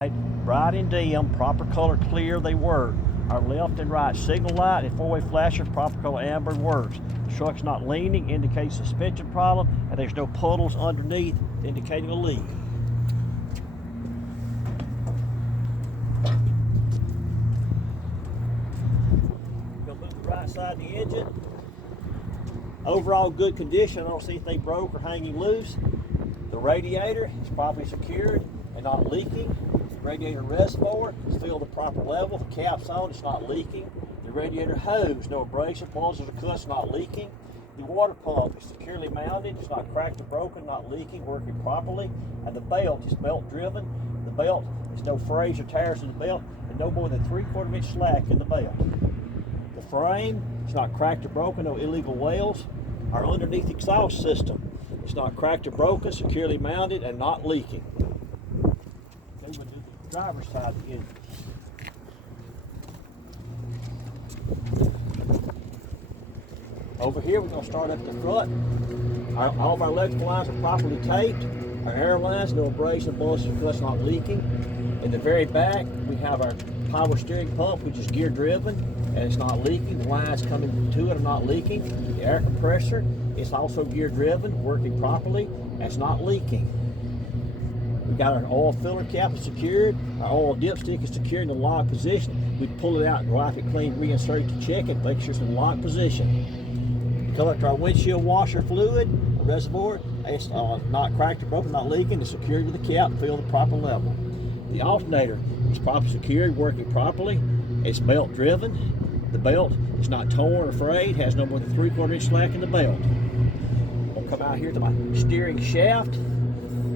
Bright and dim, proper color clear, they work. Our left and right signal light and four-way flashers, proper color amber works. The truck's not leaning, indicates suspension problem, and there's no puddles underneath, indicating a leak. We'll move the right side of the engine. Overall good condition. I don't see anything broke or hanging loose. The radiator is properly secured and not leaking. The radiator reservoir is filled the proper level. The cap's on, it's not leaking. The radiator hose, no abrasion, bulges or cuts, not leaking. The water pump is securely mounted, it's not cracked or broken, not leaking, working properly. And the belt is belt driven. The belt, there's no frays or tears in the belt, and no more than 3/4 inch slack in the belt. The frame is not cracked or broken, no illegal wales. Our underneath exhaust system is not cracked or broken, securely mounted, and not leaking. Okay, we'll do the driver's side of the engine. Over here, we're going to start up the front. All of our electrical lines are properly taped. Our air lines, no abrasion, bulges, or cuts, not leaking. In the very back, we have our power steering pump, which is gear driven, and it's not leaking. The lines coming to it are not leaking. The air compressor is also gear driven, working properly, and it's not leaking. We got our oil filler cap secured. Our oil dipstick is secured in the lock position. We pull it out and wipe it clean, reinsert it to check it, make sure it's in lock position. Come up to our windshield washer fluid, a reservoir. It's not cracked or broken, not leaking. It's secured to the cap, fill the proper level. The alternator is properly secured, working properly. It's belt driven. The belt is not torn or frayed, has no more than 3/4 inch slack in the belt. I'll come out here to my steering shaft.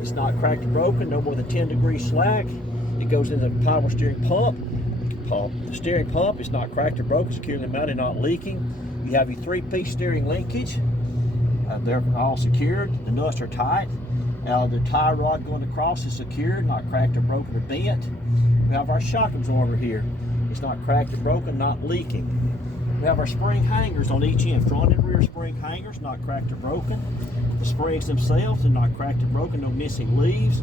It's not cracked or broken, no more than 10 degrees slack. It goes into the power steering pump. The steering pump is not cracked or broken, securely mounted, not leaking. You have your 3-piece steering linkage. They're all secured. The nuts are tight. The tie rod going across is secured, not cracked or broken or bent. We have our shock absorber here. It's not cracked or broken, not leaking. We have our spring hangers on each end, front and rear spring hangers, not cracked or broken. The springs themselves are not cracked or broken, no missing leaves.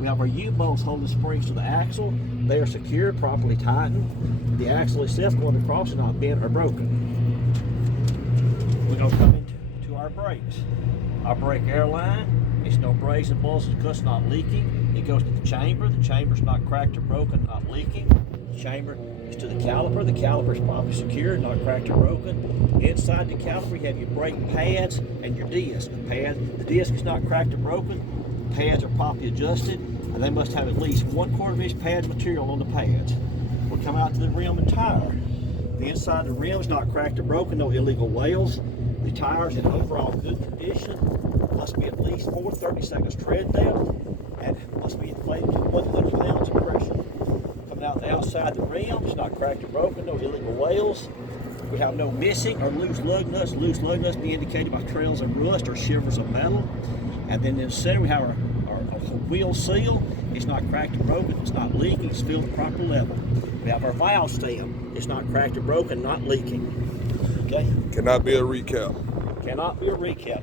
We have our U-bolts holding the springs to the axle. They are secure, properly tightened. The axle itself going across is not bent or broken. We're going to come into our brakes. Our brake airline, it's no abrasion, bulges, cuts, not leaking. It goes to the chamber. The chamber's not cracked or broken, not leaking. The chamber is to the caliper. The caliper is properly secured, not cracked or broken. Inside the caliper, you have your brake pads and your disc. The disc is not cracked or broken. The pads are properly adjusted, and they must have at least 1/4 inch pad material on the pads. We'll come out to the rim and tire. The inside of the rim is not cracked or broken, no illegal wales. The tires in overall good condition. Must be at least 4 30-second tread depth, and must be inflated to 100 pounds of pressure. Coming out the outside the rim, it's not cracked or broken, no illegal wales. We have no missing or loose lug nuts. Loose lug nuts be indicated by trails of rust or shivers of metal. And then in the center we have our wheel seal. It's not cracked or broken, it's not leaking, it's filled the proper level. We have our valve stem. It's not cracked or broken, not leaking. Okay? Cannot be a recap. Cannot be a recap.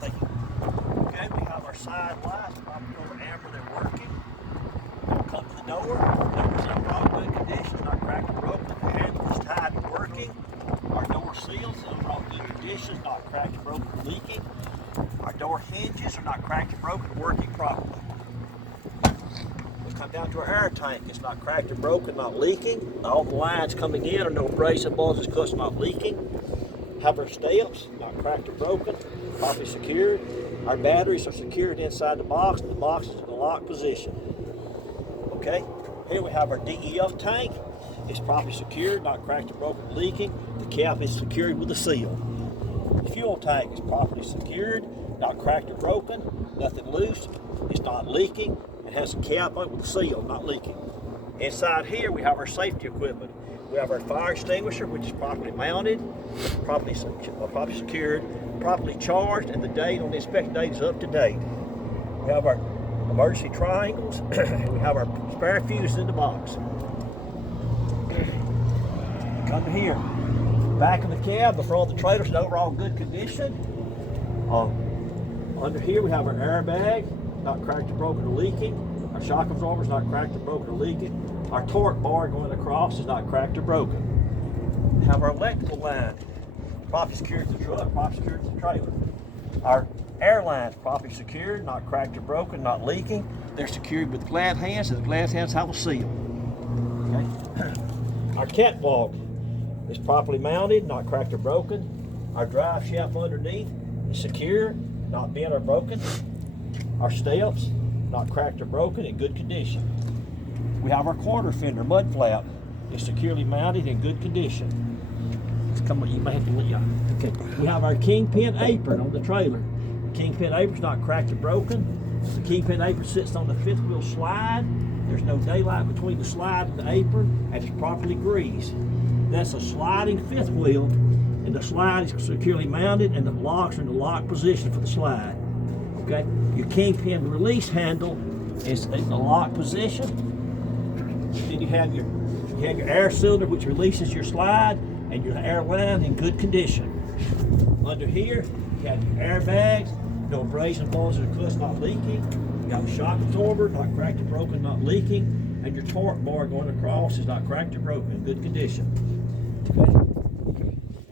Thank you. Okay, we have our side lights, proper over amber, they're working. We'll come to the door. The door's in overall good condition, not cracked or broken. The handle is tied and working. Our door seals in overall good condition, not cracked or broken or leaking. Our door hinges are not cracked or broken, working properly. We'll come down to our air tank. It's not cracked or broken, not leaking. All the lines coming in are no abrasive, bulges, cuts, not leaking. Have our steps, not cracked or broken, properly secured. Our batteries are secured inside the box. The box is in the lock position. Okay, here we have our DEF tank. It's properly secured, not cracked or broken, leaking. The cap is secured with a seal. The fuel tank is properly secured, not cracked or broken, nothing loose. It's not leaking. It has a cap on it with a seal, not leaking. Inside here we have our safety equipment. We have our fire extinguisher, which is properly mounted, properly secured, properly charged, and the date on the inspection date is up to date. We have our emergency triangles. We have our spare fuses in the box. Come to here. Back of the cab, the front of the trailer's in overall good condition. Under here we have our airbag, not cracked or broken or leaking. Our shock absorber's not cracked or broken or leaking. Our torque bar going across is not cracked or broken. We have our electrical line, properly secured to the truck, properly secured to the trailer. Our air lines properly secured, not cracked or broken, not leaking. They're secured with glad hands, and the glad hands have a seal. Okay. Our catwalk is properly mounted, not cracked or broken. Our drive shaft underneath is secure, not bent or broken. Our steps, not cracked or broken, in good condition. We have our quarter fender mud flap. It's securely mounted in good condition. Come on, you may have to leave. Okay. We have our kingpin apron on the trailer. The kingpin apron's not cracked or broken. The kingpin apron sits on the fifth wheel slide. There's no daylight between the slide and the apron, and it's properly greased. That's a sliding fifth wheel, and the slide is securely mounted, and the locks are in the lock position for the slide. Okay, your kingpin release handle is in the lock position. Then you have your air cylinder, which releases your slide, and your air line in good condition. Under here, you have your airbags, no abrasion balls or clutch not leaking. You got a shock absorber, not cracked or broken, not leaking, and your torque bar going across is not cracked or broken, in good condition. Okay.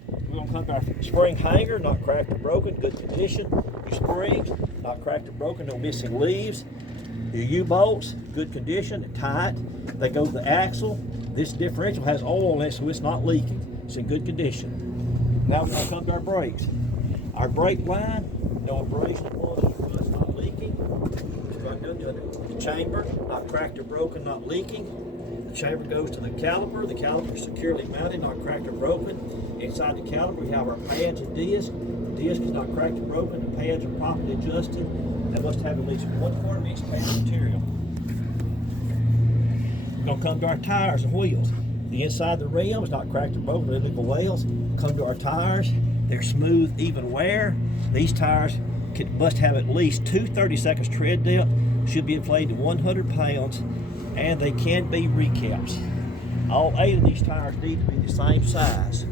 We're going to come to our spring hanger, not cracked or broken, good condition. Your springs, not cracked or broken, no missing leaves. Your U-bolts, good condition, and tight. They go to the axle. This differential has oil in it, so it's not leaking. It's in good condition. Now we're going to come to our brakes. Our brake line, no abrasion balls or clutch not leaking. The chamber, not cracked or broken, not leaking. The chamber goes to the caliper. The caliper is securely mounted, not cracked or broken. Inside the caliper, we have our pads and disc. The disc is not cracked or broken. The pads are properly adjusted. They must have at least 1/4 inch pad material. We're going to come to our tires and wheels. The inside of the rim is not cracked or broken, illegal whales. Come to our tires. They're smooth, even wear. These tires must have at least 2 30-second tread depth, should be inflated to 100 pounds, and they can be recaps. All 8 of these tires need to be the same size.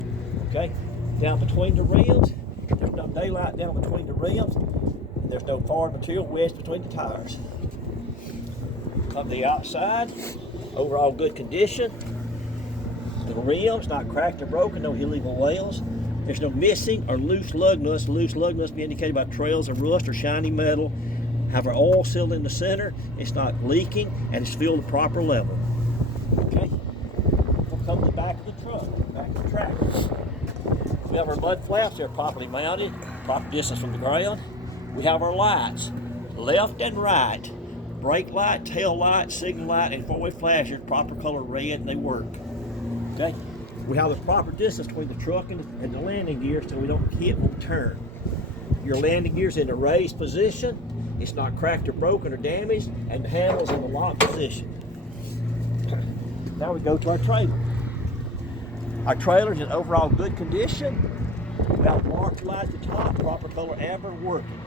Okay? Down between the rims, there's no daylight down between the rims. There's no forward material wedged between the tires. Come to the outside, overall good condition. The rims, not cracked or broken, no illegal whales. There's no missing or loose lug nuts. Loose lug nuts be indicated by trails of rust or shiny metal. Have our oil sealed in the center. It's not leaking, and it's filled to proper level. Okay? We'll come to the back of the truck, back of the tractor. We have our mud flaps. They're properly mounted, proper distance from the ground. We have our lights, left and right. Brake light, tail light, signal light, and four-way flashers, proper color red, and they work. Okay? We have the proper distance between the truck and the landing gear so we don't hit when we turn. Your landing gear's in a raised position. It's not cracked or broken or damaged, and the handle's in the lock position. Now we go to our trailer. Our trailer's in overall good condition. We have marked light at the top, proper color amber, working.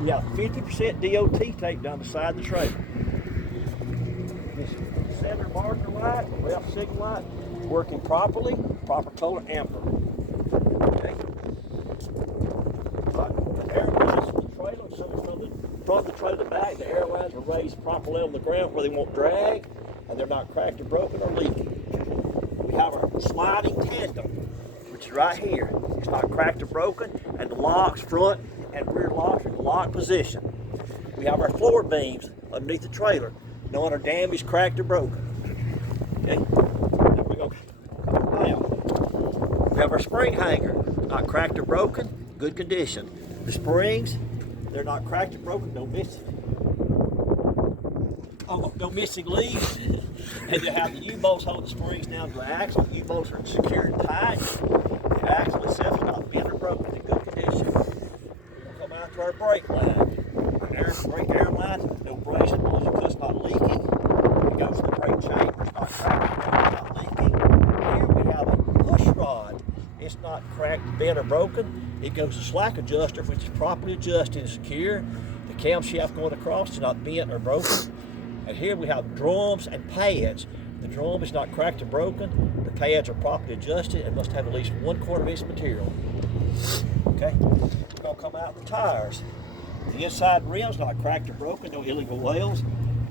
We have 50% DOT tape down the side of the trailer. This center marker light, the left signal light, working properly, proper color amber. Okay. The air lines from the trailer, so from the front of the trailer to the back, the air lines are raised proper level on the ground where they won't drag, and they're not cracked or broken or leaking. We have our sliding tandem, which is right here. It's not cracked or broken, and the locks, front and rear locks, are in the lock position. We have our floor beams underneath the trailer. None are damaged, cracked, or broken. Okay. Now, we have our spring hanger, not cracked or broken, good condition. The springs, they're not cracked or broken, no missing leaves. And you have the U-bolts hold the springs down to the axle. The U-bolts are secured and tight. The axle itself is not bent or broken, in good condition. We'll come out to our brake line. Our brake air line, no abrasion, it's not leaking. It goes to the brake chamber, it's not cracked, not leaking. Here we have a push rod. It's not cracked, bent, or broken. It goes to slack adjuster, which is properly adjusted and secure. The camshaft going across is not bent or broken. And here we have drums and pads. The drum is not cracked or broken. The pads are properly adjusted and must have at least 1/4 inch material. Okay, we're gonna come out the tires. The inside rim's not cracked or broken, no illegal wales.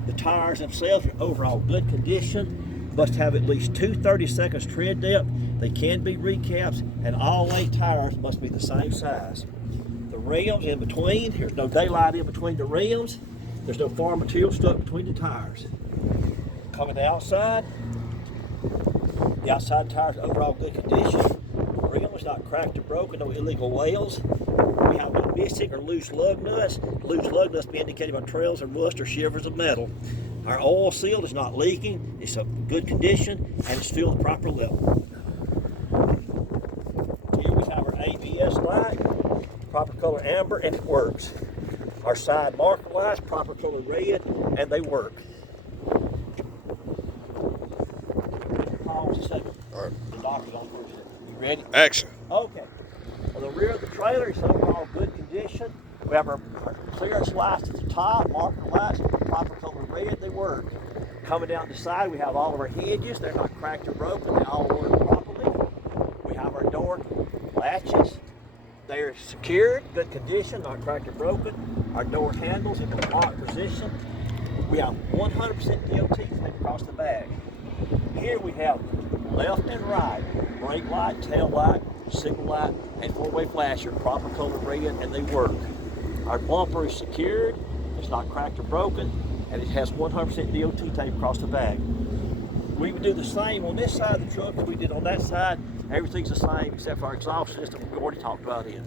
The tires themselves are overall good condition. Must have at least 2 30-second tread depth. They can be recaps, and all 8 tires must be the same size. The rims in between, there's no daylight in between the rims. There's no foreign material stuck between the tires. Coming to the outside tires are overall good condition. The rim is not cracked or broken, no illegal wales. We have no missing or loose lug nuts. Loose lug nuts be indicated by trails of rust or shivers of metal. Our oil seal is not leaking. It's in good condition and it's still the proper level. Here we have our ABS light, proper color amber, and it works. Our side marker lights, proper color red, and they work. Pause a second. All right. The doctor's on first. You ready? Action. Okay. Well, the rear of the trailer is overall good condition. We have our clearance lights at the top, marker lights, proper color red, they work. Coming down the side, we have all of our hinges. They're not cracked or broken. They all work properly. We have our door latches. They're secured, good condition, not cracked or broken. Our door handles in the locked position. We have 100% DOT tape across the bag. Here we have left and right, brake light, tail light, signal light, and 4-way flasher, proper color red, and they work. Our bumper is secured, it's not cracked or broken, and it has 100% DOT tape across the bag. We would do the same on this side of the truck as we did on that side. Everything's the same except for our exhaust system we already talked about it.